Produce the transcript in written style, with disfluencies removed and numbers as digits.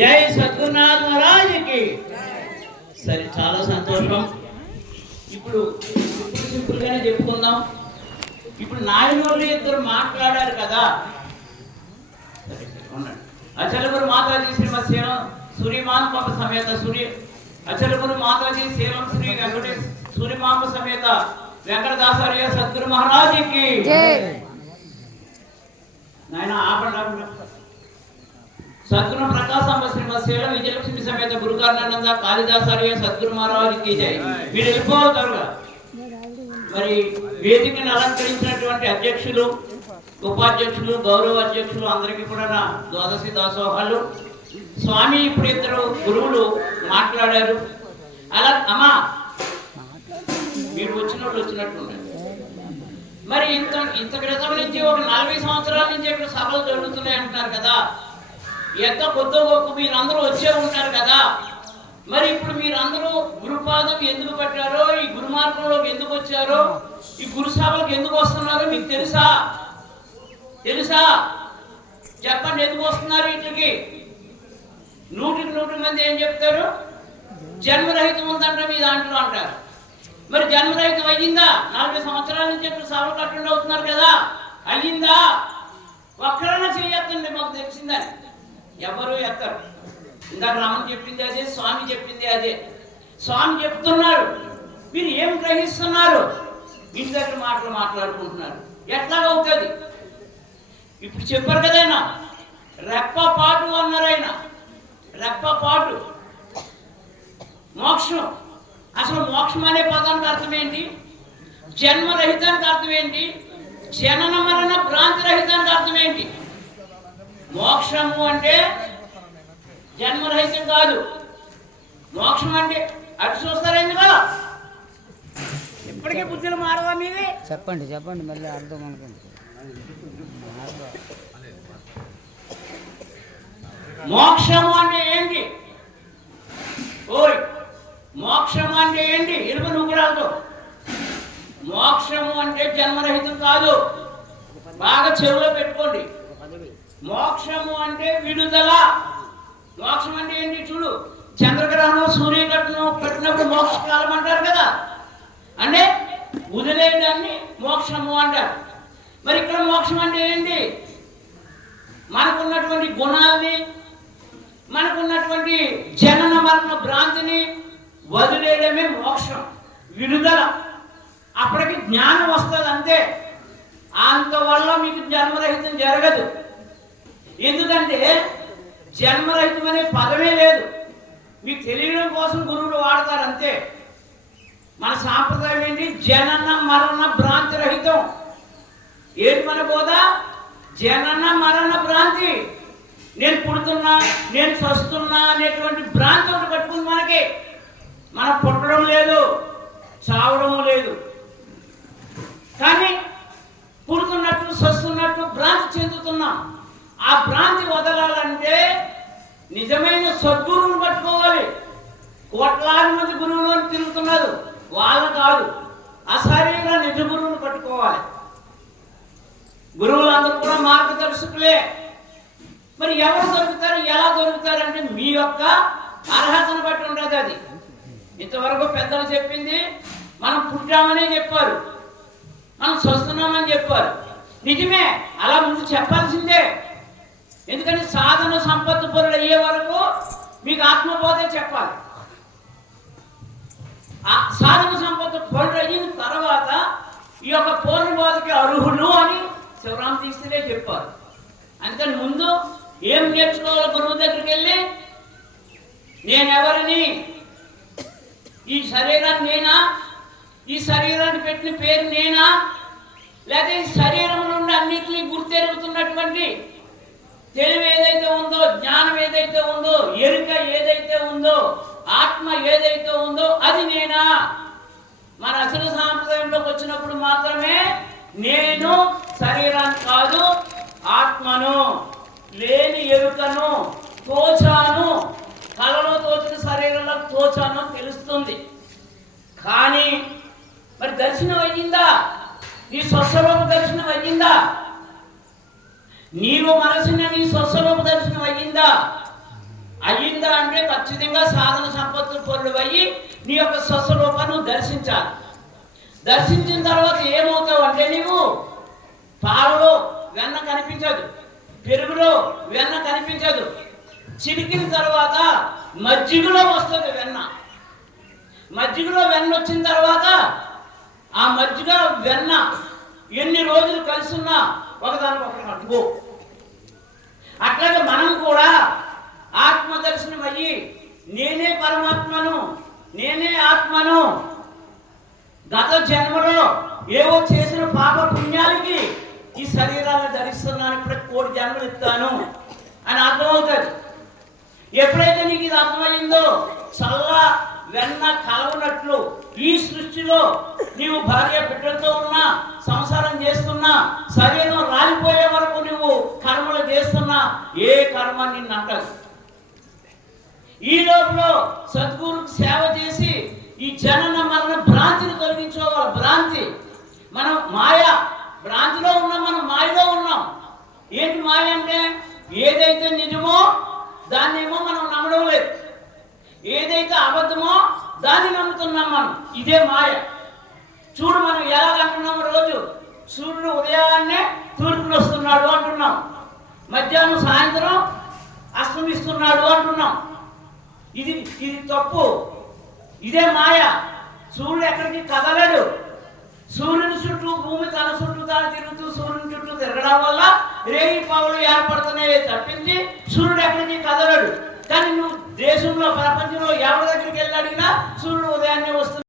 జై సద్గురునాథ్ మహారాజ్కి. సరే, చాలా సంతోషం. ఇప్పుడు సింపుల్గానే చెప్పుకుందాం. ఇప్పుడు నాయనోళ్ళు ఇద్దరు మాట్లాడారు కదా. అచలగురు మాతాజీ శ్రీమత్ సేవం సూర్యమాంబ సమేత అచలగురు మాతాజీ సేవం శ్రీ వెంకటేశ్ సూర్యమాంబ సమేత వెంకటదాసార్య సద్గురు మహారాజ్కి. నాయన ఆపండి. సద్గురు ప్రకాశంబ శ్రీమత్ సేలం విజయలక్ష్మి సమేత గురుకారణానంద కాళిదాసార్య సద్గురు మహారాజ్కి జై. మీరు వెళ్ళిపోతారుగా. మరి వేదికను అలంకరించినటువంటి అధ్యక్షులు, ఉపాధ్యక్షులు, గౌరవ అధ్యక్షులు అందరికీ కూడా నా ద్వాదశి దాసోహాలు. స్వామి ఇప్పుడు ఇద్దరు గురువులు మాట్లాడారు. అలా అమ్మా మీరు వచ్చినట్టు మరి ఇంత క్రితం నుంచి ఒక 40 సంవత్సరాల నుంచి ఇక్కడ సభలు జరుగుతున్నాయి అంటున్నారు కదా. ఎంత కొద్దో గొప్ప మీరందరూ వచ్చే ఉంటారు కదా. మరి ఇప్పుడు మీరందరూ గురుపాదం ఎందుకు పెట్టారో, ఈ గురు మార్గంలోకి ఎందుకు వచ్చారో, ఈ గురు సభలకు ఎందుకు వస్తున్నారో మీకు తెలుసా? చెప్పండి, ఎందుకు వస్తున్నారు వీటికి? 100 మంది ఏం చెప్తారు? జన్మరహితం ఉందంట మీ దాంట్లో అంటారు. మరి జన్మరహితం అయ్యిందా? 40 సంవత్సరాల నుంచి ఇప్పుడు సభలు కట్టండి అవుతున్నారు కదా, అయ్యిందా? ఒక్కరైనా చెయ్యొద్దండి, మాకు తెలిసిందని. ఎవరు ఎత్తరు. ఇందాక రమణ చెప్పింది అదే, స్వామి చెప్పింది అదే. స్వామి చెప్తున్నారు, మీరు ఏం గ్రహిస్తున్నారు? ఇంటి దగ్గర మాట్లాడుకుంటున్నారు. ఎట్లాగవుతుంది? ఇప్పుడు చెప్పారు కదైనా, రెప్పపాటు అన్నారు ఆయన. రెప్పపాటు మోక్షం. అసలు మోక్షం అనే పదానికి అర్థం ఏంటి? జన్మరహితానికి అర్థం ఏంటి? జనన మరణ భ్రాంతి రహితానికి అర్థం ఏంటి? మోక్షము అంటే జన్మరహితం కాదు. మోక్షం అంటే అటు చూస్తారా? ఎందుకు ఇప్పటికే బుద్ధులు మారవా మీది? చెప్పండి మళ్ళీ అర్థం అనుకోండి. మోక్షము అంటే ఏంటి? మోక్షము అంటే ఏంటి? ఇరుగు నుగ్గురాలతో. మోక్షము అంటే జన్మరహితం కాదు. బాగా చెవులో పెట్టుకోండి. మోక్షము అంటే విడుదల. మోక్షం అంటే ఏంటి? చూడు, చంద్రగ్రహణం సూర్యగ్రహణం పెట్టినప్పుడు మోక్షకాలం అంటారు కదా. అంటే వదిలేదాన్ని మోక్షము అంటారు. మరి ఇక్కడ మోక్షం అంటే ఏంటి? మనకున్నటువంటి గుణాలని, మనకున్నటువంటి జనన మరణ భ్రాంతిని వదిలేయడమే మోక్షం, విడుదల. అప్పటికి జ్ఞానం వస్తుంది అంతే. అంతవల్ల మీకు జన్మరహితం జరగదు. ఎందుకంటే జన్మరహితం అనే పదమే లేదు. మీకు తెలియడం కోసం గురువులు వాడతారు అంతే. మన సాంప్రదాయం ఏంటి? జనన మరణ భ్రాంతి రహితం. ఏంటి మన బోధ? జనన మరణ భ్రాంతి. నేను పుడుతున్నా, నేను చస్తున్నా అనేటువంటి భ్రాంతి ఒకటి పట్టుకుంది మనకి. మనం పుట్టడం లేదు, చావడం లేదు, కానీ పుడుతున్నట్టు చస్తున్నట్టు భ్రాంతి చెందుతున్నాం. ఆ భ్రాంతి వదలాలంటే నిజమైన సద్గురువును పట్టుకోవాలి. కోట్లాది మంది గురువులను తిరుగుతున్నారు, వాళ్ళు కాదు. అసరైన నిజ గురువును పట్టుకోవాలి. గురువులందరూ కూడా మార్గదర్శకులే. మరి ఎవరు దొరుకుతారు, ఎలా దొరుకుతారంటే మీ యొక్క అర్హతను బట్టి ఉంటుంది. అది ఇంతవరకు పెద్దలు చెప్పింది మనం పుట్టామనే చెప్పారు, మనం చూస్తున్నామని చెప్పారు. నిజమే, అలా ముందు చెప్పాల్సిందే. ఎందుకంటే సాధన సంపత్తు పరులు అయ్యే వరకు మీకు ఆత్మబోధే చెప్పాలి. ఆ సాధన సంపత్తు పరులు అయిన తర్వాత ఈ యొక్క పూర్ణబోధకి అర్హులు అని శివరామ తీర్థులే చెప్పారు. అందుకని ముందు ఏం నేర్చుకోవాలి? గురువు దగ్గరికి వెళ్ళి నేనెవరిని, ఈ శరీరాన్ని నేనా, ఈ శరీరాన్ని పెట్టిన పేరు నేనా, లేకపోతే ఈ శరీరం నుండి అన్నింటినీ గుర్తెరుగుతున్నటువంటి తెలివి ఏదైతే ఉందో, జ్ఞానం ఏదైతే ఉందో, ఎరుక ఏదైతే ఉందో, ఆత్మ ఏదైతే ఉందో అది నేనా? మన అసలు సాంప్రదాయంలోకి వచ్చినప్పుడు మాత్రమే నేను శరీరాన్ని కాదు, ఆత్మను, లేని ఎరుకను, తోచాను, కలలో తోచిన శరీరంలో తోచాను తెలుస్తుంది. కానీ మరి దర్శనం అయ్యిందా? నీ స్వస్వరూప దర్శనం అయ్యిందా? నీవు మనసున నీ స్వస్వరూప దర్శనం అయ్యిందా? అయ్యిందా అంటే ఖచ్చితంగా సాధన సంపత్తులు పొరుడు అయ్యి నీ యొక్క స్వస్వరూపాన్ని దర్శించాలి. దర్శించిన తర్వాత ఏమవుతావు అంటే నీవు పాలలో వెన్న కనిపించదు, పెరుగులో వెన్న కనిపించదు. చిరికిన తర్వాత మజ్జిగలో వస్తుంది వెన్న. మజ్జిగలో వెన్న వచ్చిన తర్వాత ఆ మజ్జిగ వెన్న ఎన్ని రోజులు కలిసి ఉన్నా ఒకదానికొకటి అట్టుకో. అట్లాగే మనం కూడా ఆత్మదర్శనం అయ్యి నేనే పరమాత్మను, నేనే ఆత్మను, గత జన్మలో ఏవో చేసిన పాప పుణ్యాలకి ఈ శరీరాన్ని ధరిస్తున్నాను, ఇప్పుడే 1 కోటి జన్మలు ఇస్తాను అని అర్థమవుతుంది. ఎప్పుడైతే నీకు ఇది అర్థమైందో చల్ల వెన్న కలవనట్లు ఈ సృష్టిలో నీవు భార్య బిడ్డలతో ఉన్నా, సంసారం చేస్తున్నా, శరీరం రాలిపోయే వరకు నువ్వు కర్మలు చేస్తున్నా ఏ కర్మ నిన్ను అంటదు. ఈ లోపల సద్గురుకు సేవ చేసి ఈ జనన మరణ భ్రాంతిని తొలగించుకోవాలి. భ్రాంతి మనం మాయా భ్రాంతిలో ఉన్నాం, మనం మాయలో ఉన్నాం. ఏంటి మాయ అంటే ఏదైతే నిజమో దాన్నేమో మనం నమ్మడం లేదు, ఏదైతే అబద్ధమో దాన్ని నమ్ముతున్నాం మనం. ఇదే మాయ. చూడు మనం ఎలాగంటున్నాం, రోజు సూర్యుడు ఉదయాన్నే తూర్పున వస్తున్నాడు అంటున్నాం, మధ్యాహ్నం సాయంత్రం అస్తమిస్తున్నాడు అంటున్నాం. ఇది తప్పు, ఇదే మాయ. సూర్యుడు ఎక్కడికి కదలడు. సూర్యుని చుట్టూ భూమి తన చుట్టూ తాను తిరుగుతూ సూర్యుని చుట్టూ తిరగడం వల్ల రేయి పవలు ఏర్పడుతున్నాయే తప్పించి సూర్యుడు ఎక్కడికి కదలడు. కానీ నువ్వు దేశంలో ప్రపంచంలో ఎవరి దగ్గరికి వెళ్ళి అడిగినా సూర్యుడు ఉదయాన్నే వస్తుంది.